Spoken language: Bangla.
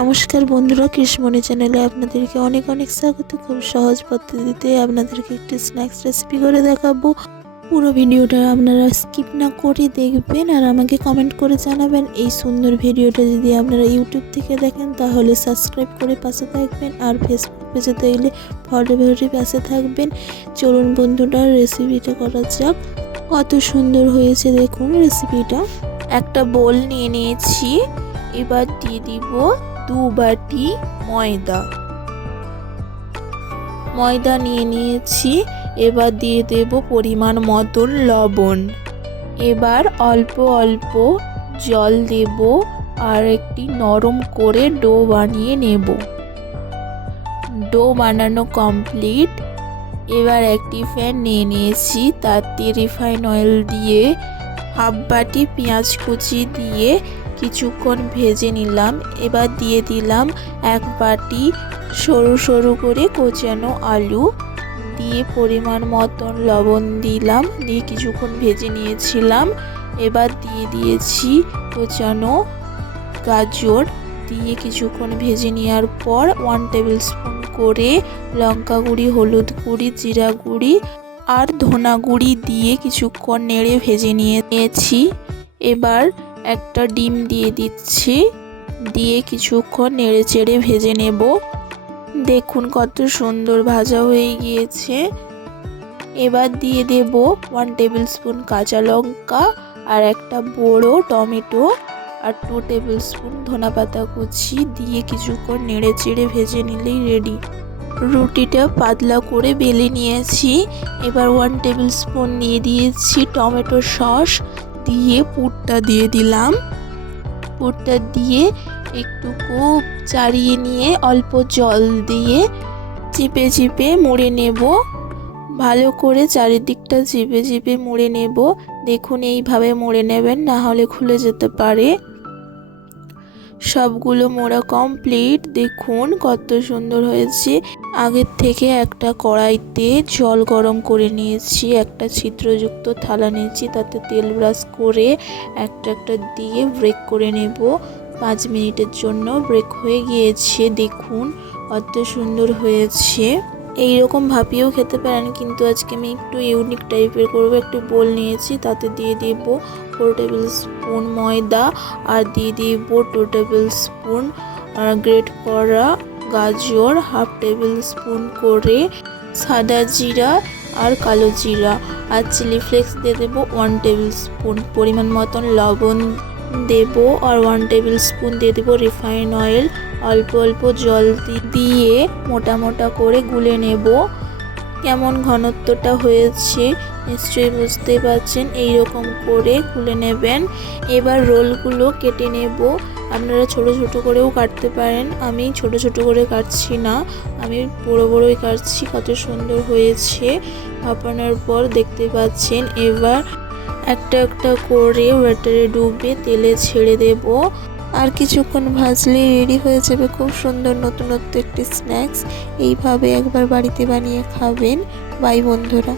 নমস্কার বন্ধুরা, কৃষ্ণমণি চ্যানেলে আপনাদেরকে অনেক অনেক স্বাগত। খুব সহজ পদ্ধতিতে আপনাদেরকে একটি স্ন্যাক্স রেসিপি করে দেখাবো। পুরো ভিডিওটা আপনারা স্কিপ না করে দেখবেন আর আমাকে কমেন্ট করে জানাবেন। এই সুন্দর ভিডিওটা যদি আপনারা ইউটিউব থেকে দেখেন তাহলে সাবস্ক্রাইব করে পাশে থাকবেন, আর ফেসবুক পেজে দেখলে ফলো করে পাশে থাকবেন। চলুন বন্ধুরা, রেসিপিটা করা যাক। কত সুন্দর হয়েছে দেখুন রেসিপিটা। একটা বোল নিয়ে নিয়েছি, এবার দিয়ে দিব 2 বাটি ময়দা নিয়ে নিয়েছি। এবার দিয়ে দেব পরিমাণ মতন লবণ। এবার অল্প অল্প জল দেব আর একটি নরম করে ডো বানিয়ে নেব। ডো বানানো কমপ্লিট। এবার একটি প্যান নিয়ে নিয়েছি, তাতে রিফাইন অয়েল দিয়ে হাফ বাটি পেঁয়াজ কুচি দিয়ে কিছুক্ষণ ভেজে নিলাম। এবার দিয়ে দিলাম 1 বাটি সরু সরু করে কোচানো আলু, দিয়ে পরিমাণ মতন লবণ দিলাম, দিয়ে কিছুক্ষণ ভেজে নিয়েছিলাম। এবার দিয়ে দিয়েছি কোচানো গাজর, দিয়ে কিছুক্ষণ ভেজে নেওয়ার পর 1 টেবিল স্পুন করে লঙ্কা গুঁড়ি, হলুদ গুঁড়ি, জিরা গুঁড়ি আর ধনা গুঁড়ি দিয়ে কিছুক্ষণ নেড়ে ভেজে নিয়েছি। এবার একটা ডিম দিয়ে দিচ্ছি, দিয়ে কিছুক্ষণ নেড়ে চেড়ে ভেজে নেব। দেখুন কত সুন্দর ভাজা হয়ে গিয়েছে। এবার দিয়ে দেব 1 টেবিল স্পুন কাঁচা লঙ্কা আর একটা বড় টমেটো আর 2 টেবিল স্পুন ধনেপাতা কুচি দিয়ে কিছুক্ষণ নেড়ে চেড়ে ভেজে নিলেই রেডি। রুটিটা পাতলা করে বেলে নিয়েছি। এবার 1 টেবিল স্পুন দিয়ে দিয়েছি টমেটো সস, দিয়ে পুরটা দিয়ে দিলাম। পুরটা দিয়ে একটু খুব চাড়িয়ে নিয়ে অল্প জল দিয়ে চিপে চিপে মুড়ে নেব। ভালো করে চারিদিকটা চিপে চিপে মুড়ে নেব। দেখুন এইভাবে মুড়ে নেবেন, না হলে খুলে যেতে পারে। সবগুলো মোড়া কমপ্লিট। দেখুন কত সুন্দর হয়েছে। আগের থেকে একটা কড়াইতে জল গরম করে নিয়েছি, একটা ছিদ্রযুক্ত থালা নিয়েছি, তাতে তেল ব্রাশ করে একটা একটা দিয়ে ব্রেক করে নেব। 5 মিনিটের জন্য ব্রেক হয়ে গিয়েছে। দেখুন কত সুন্দর হয়েছে। এইরকম ভাপিয়েও খেতে পারেন, কিন্তু আজকে আমি একটু ইউনিক টাইপের করব। একটু বোল নিয়েছি, তাতে দিয়ে দেব 4 টেবিল স্পুন ময়দা আর দিয়ে দেব 2 টেবিল স্পুন গ্রেট করা গাজর, হাফ টেবিল স্পুন করে সাদা জিরা আর কালো জিরা আর চিলি ফ্লেক্স দিয়ে দেবো 1 টেবিল স্পুন। পরিমাণ মতন লবণ দেব আর 1 টেবিল স্পুন দিয়ে দেবো রিফাইন অয়েল। অল্প অল্প জল দিয়ে মোটা মোটা করে গুলে নেব। কেমন ঘনত্বটা হয়েছে নিশ্চয়ই বুঝতে পারছেন। এই রকম করে গুলে নেবেন। এবার রোলগুলো কেটে নেব। আপনারা ছোট ছোট করেও কাটতে পারেন, আমি ছোট ছোট করে কাটছি না, আমি বড় বড়ই কাটছি। কত সুন্দর হয়েছে ভাপানোর পর দেখতে পাচ্ছেন। এবার একটা একটা করে ব্যাটারে ডুবে তেলে ছেড়ে দেব। আর কিছুক্ষণ ভাজলে রেডি হয়ে যাবে খুব সুন্দর নতুনত্ব একটি স্ন্যাক্স। এইভাবে একবার বাড়িতে বানিয়ে খাবেন। বাই বন্ধুরা।